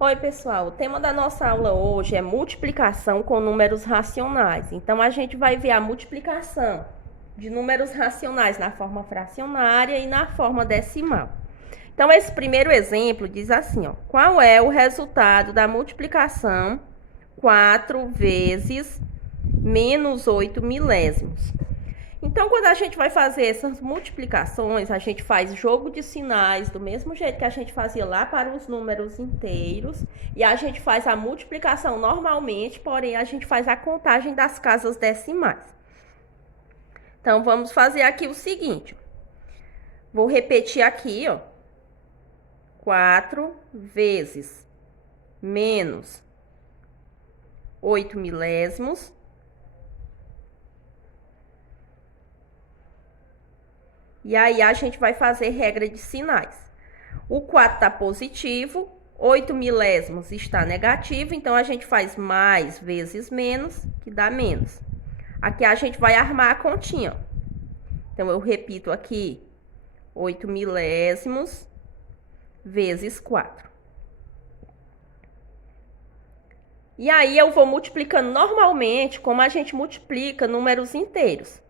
Oi, pessoal. O tema da nossa aula hoje é multiplicação com números racionais. Então, a gente vai ver a multiplicação de números racionais na forma fracionária e na forma decimal. Então, esse primeiro exemplo diz assim, ó: qual é o resultado da multiplicação 4 vezes menos 8 milésimos? Então, quando a gente vai fazer essas multiplicações, a gente faz jogo de sinais do mesmo jeito que a gente fazia lá para os números inteiros. E a gente faz a multiplicação normalmente, porém a gente faz a contagem das casas decimais. Então, vamos fazer aqui o seguinte. Vou repetir aqui, ó. 4 vezes menos 8 milésimos. E aí, a gente vai fazer regra de sinais. O 4 está positivo, 8 milésimos está negativo, então a gente faz mais vezes menos, que dá menos. Aqui a gente vai armar a continha. Então, eu repito aqui, 8 milésimos vezes 4. E aí, eu vou multiplicando normalmente, como a gente multiplica números inteiros.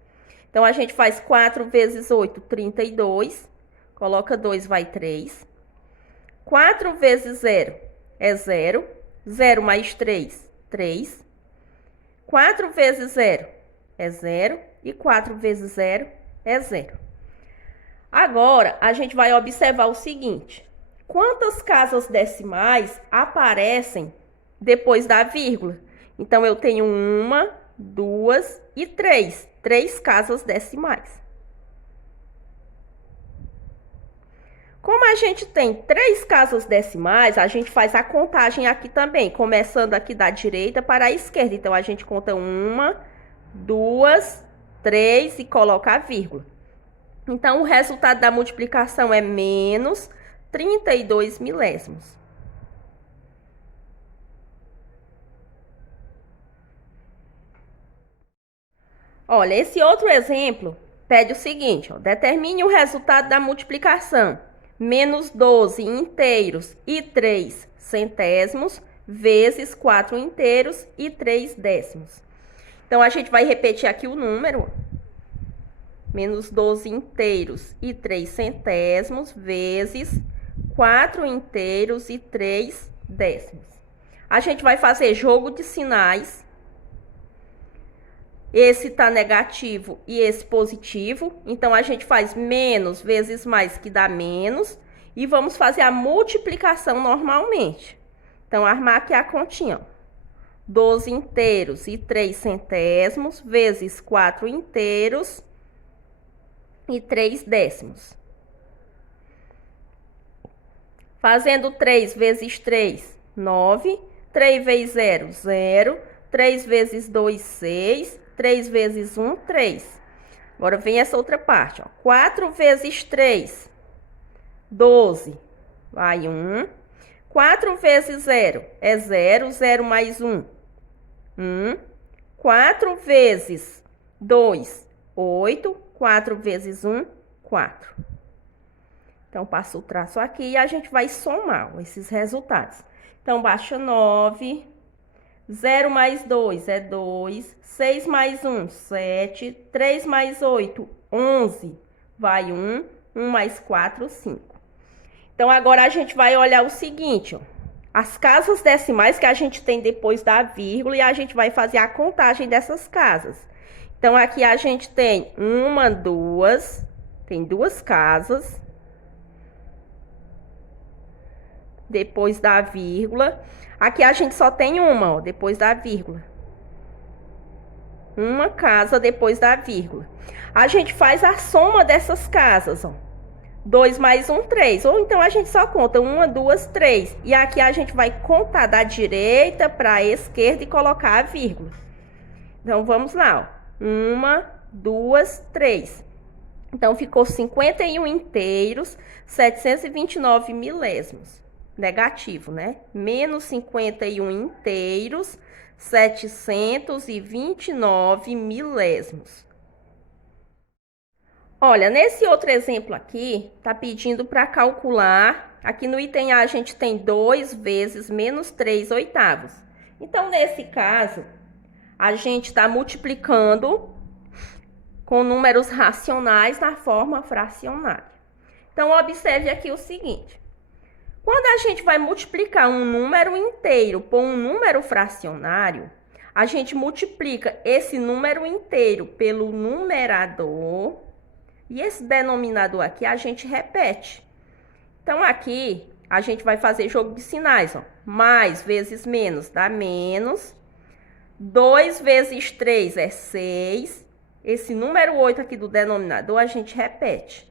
Então, a gente faz 4 vezes 8, 32. Coloca 2, vai 3. 4 vezes 0 é 0. 0 mais 3, 3. 4 vezes 0 é 0. E 4 vezes 0 é 0. Agora, a gente vai observar o seguinte. Quantas casas decimais aparecem depois da vírgula? Então, eu tenho 1, 2 e 3. 3 casas decimais. Como a gente tem 3 casas decimais, a gente faz a contagem aqui também, começando aqui da direita para a esquerda. Então, a gente conta 1, 2, 3 e coloca a vírgula. Então, o resultado da multiplicação é menos 32 milésimos. Olha, esse outro exemplo pede o seguinte, ó: determine o resultado da multiplicação. Menos 12 inteiros e 3 centésimos vezes 4 inteiros e 3 décimos. Então, a gente vai repetir aqui o número. Menos 12 inteiros e 3 centésimos vezes 4 inteiros e 3 décimos. A gente vai fazer jogo de sinais. Esse tá negativo e esse positivo. Então, a gente faz menos vezes mais, que dá menos. E vamos fazer a multiplicação normalmente. Então, armar aqui a continha. 12 inteiros e 3 centésimos vezes 4 inteiros e 3 décimos. Fazendo 3 vezes 3, 9. 3 vezes 0, 0. 3 vezes 2, 6. 3 vezes 1, 3. Agora vem essa outra parte, ó. 4 vezes 3, 12. Vai 1. 4 vezes 0 é 0. 0 mais 1, 1. 4 vezes 2, 8. 4 vezes 1, 4. Então, passo o traço aqui e a gente vai somar esses resultados. Então, baixa 9. 0 mais 2 é 2. 6 mais 1, 7. 3 mais 8, 11. Vai 1. 1 mais 4, 5. Então, agora a gente vai olhar o seguinte, ó. As casas decimais que a gente tem depois da vírgula e a gente vai fazer a contagem dessas casas. Então, aqui a gente tem 1, 2. Tem 2 casas depois da vírgula. Aqui a gente só tem uma, ó, depois da vírgula. Uma casa depois da vírgula. A gente faz a soma dessas casas, ó. 2 mais 1, 3. Ou então a gente só conta 1, 2, 3. E aqui a gente vai contar da direita para a esquerda e colocar a vírgula. Então, vamos lá, ó. 1, 2, 3. Então, ficou 51 inteiros, 729 milésimos. Negativo, né? Menos 51 inteiros, 729 milésimos. Olha, nesse outro exemplo aqui, tá pedindo para calcular. Aqui no item A a gente tem 2 vezes menos 3 oitavos. Então, nesse caso, a gente está multiplicando com números racionais na forma fracionária. Então, observe aqui o seguinte. Quando a gente vai multiplicar um número inteiro por um número fracionário, a gente multiplica esse número inteiro pelo numerador e esse denominador aqui a gente repete. Então, aqui a gente vai fazer jogo de sinais, ó. Mais vezes menos dá menos. 2 vezes 3 é 6. Esse número 8 aqui do denominador a gente repete.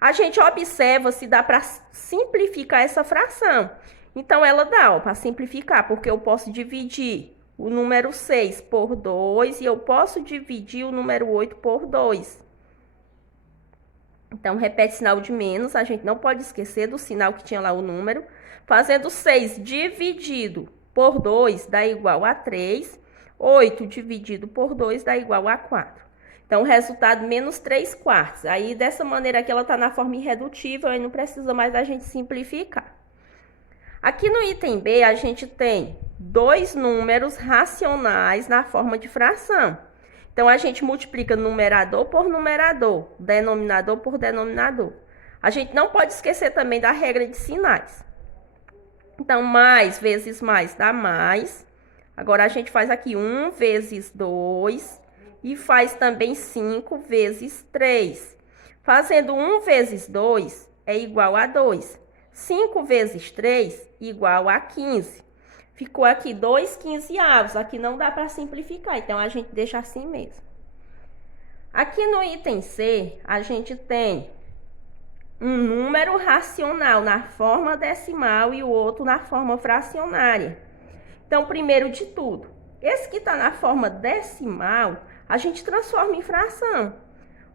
A gente observa se dá para simplificar essa fração. Então, ela dá, para simplificar, porque eu posso dividir o número 6 por 2 e eu posso dividir o número 8 por 2. Então, repete sinal de menos, a gente não pode esquecer do sinal que tinha lá o número. Fazendo 6 dividido por 2 dá igual a 3. 8 dividido por 2 dá igual a 4. Então, o resultado menos 3 quartos. Aí, dessa maneira aqui, ela está na forma irredutível e não precisa mais a gente simplificar. Aqui no item B, a gente tem 2 números racionais na forma de fração. Então, a gente multiplica numerador por numerador, denominador por denominador. A gente não pode esquecer também da regra de sinais. Então, mais vezes mais dá mais. Agora, a gente faz aqui 1 vezes 2 e faz também 5 vezes 3. Fazendo 1 vezes 2 é igual a 2. 5 vezes 3 igual a 15. Ficou aqui 2 quinzeavos. Aqui não dá para simplificar, então a gente deixa assim mesmo. Aqui no item C, a gente tem um número racional na forma decimal e o outro na forma fracionária. Então, primeiro de tudo, esse que está na forma decimal, a gente transforma em fração.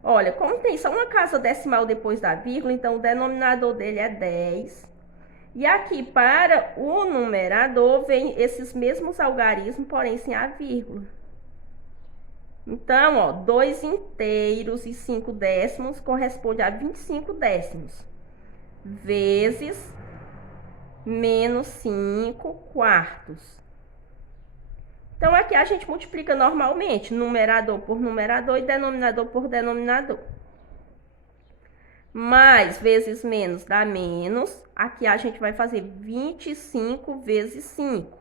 Olha, como tem só uma casa decimal depois da vírgula, então o denominador dele é 10. E aqui para o numerador vem esses mesmos algarismos, porém sem a vírgula. Então, ó, 2 inteiros e 5 décimos corresponde a 25 décimos. Vezes menos 5 quartos. Então, aqui a gente multiplica normalmente, numerador por numerador e denominador por denominador. Mais vezes menos dá menos. Aqui a gente vai fazer 25 vezes 5.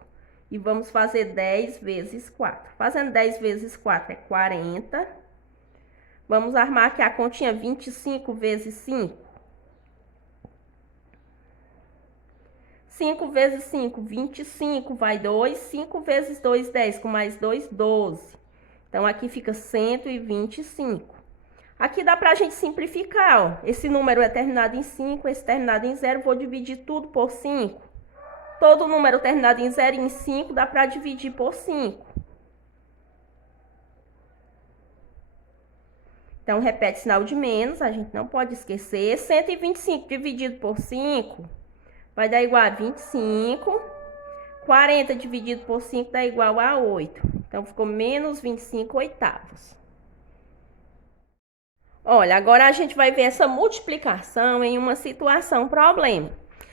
E vamos fazer 10 vezes 4. Fazendo 10 vezes 4 é 40. Vamos armar aqui a continha 25 vezes 5. 5 vezes 5, 25, vai 2. 5 vezes 2, 10. Com mais 2, 12. Então, aqui fica 125. Aqui dá pra gente simplificar, ó. Esse número é terminado em 5, esse terminado em 0. Vou dividir tudo por 5. Todo número terminado em 0 e em 5 dá pra dividir por 5. Então, repete sinal de menos, a gente não pode esquecer. 125 dividido por 5... vai dar igual a 25. 40 dividido por 5 dá igual a 8. Então, ficou menos 25 oitavos. Olha, agora a gente vai ver essa multiplicação em uma situação problema.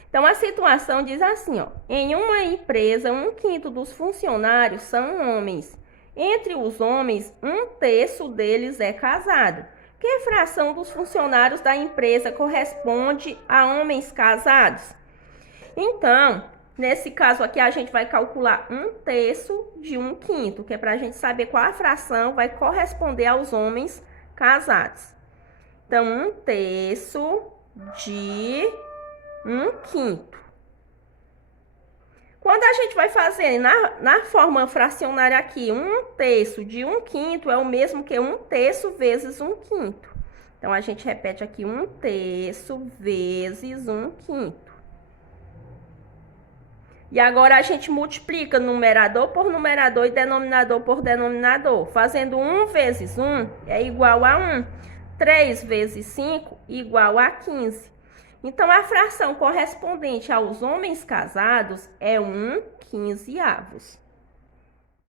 Então, a situação diz assim, ó. Em uma empresa, 1/5 dos funcionários são homens. Entre os homens, 1/3 deles é casado. Que fração dos funcionários da empresa corresponde a homens casados? Então, nesse caso aqui, a gente vai calcular 1/3 de 1/5, que é para a gente saber qual a fração vai corresponder aos homens casados. Então, 1/3 de 1/5. Quando a gente vai fazer na forma fracionária aqui, 1/3 de 1/5 é o mesmo que 1/3 vezes 1/5. Então, a gente repete aqui 1/3 vezes 1/5. E agora a gente multiplica numerador por numerador e denominador por denominador. Fazendo 1 vezes 1 é igual a 1. 3 vezes 5 igual a 15. Então, a fração correspondente aos homens casados é 1/15.